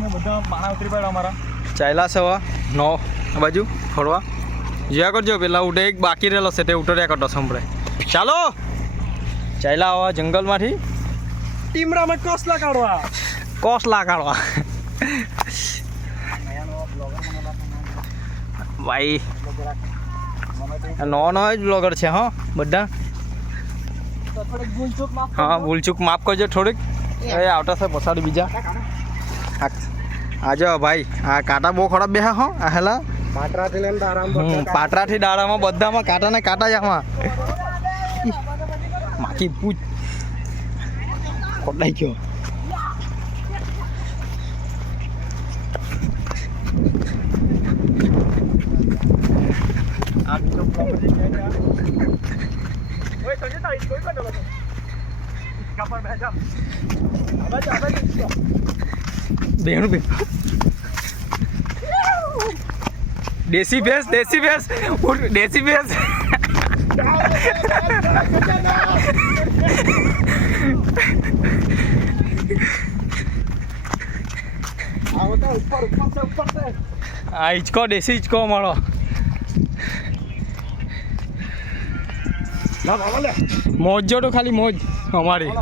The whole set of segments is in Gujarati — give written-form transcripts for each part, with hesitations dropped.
અમે બધા પાણા ઉતરી પડ્યા અમારા ચાલ્યા છે હવે 9 આ બાજુ ફરવા જોયા કરજો પેલા ઉઠે એક બાકી રહેલો છે તે ઉતર્યા કરતો સંભળે ચાલો ચાલ્યા હવે જંગલમાંથી ટીમરામાં કોસલા કાઢવા ભાઈ નો જ બ્લોગર છે હા બધા હા ભૂલચૂક માફ કરજો થોડીક એ આવતા છે પછાડી બીજા આજે ભાઈ આ કાંટા બહુ ખરાબ બેહા હો આ હેલા પાટરાથી દાડામાં બધામાં કાંટા ને કાંટા જ આમાં માખી પૂછ કોટાઈ ગયો બેહણું બે દેશી ભેંસ આ હિંચકો દેશી હિંચકો મળો મોજ જો તો ખાલી મોજ અમારી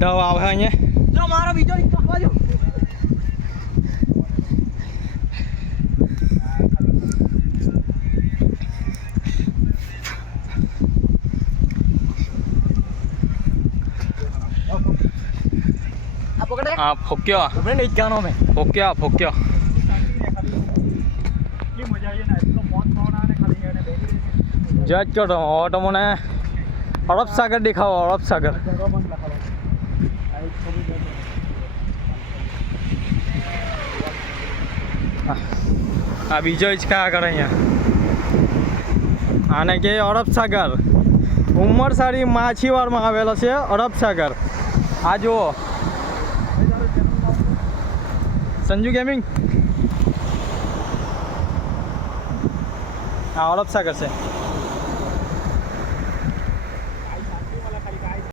બધા આવે અહીંયા જો મારો બીજો બાજુ હા ફોક્યો આપણે નહીં ગાનો મેં ફોક્યો કેટલી મજા આવી ને એટલો મોત થવાના ને ખાલી જજ કરો તો મને અરબ સાગર દેખાવો અરબ સાગર આ બીજો હિંચકા આગળ અહીંયા આને કે અરબ સાગર ઉમરસારી માછીવાડમાં આવેલો છે અરબ સાગર આ જુઓ સંજુ ગેમિંગ આ અરબ સાગર છે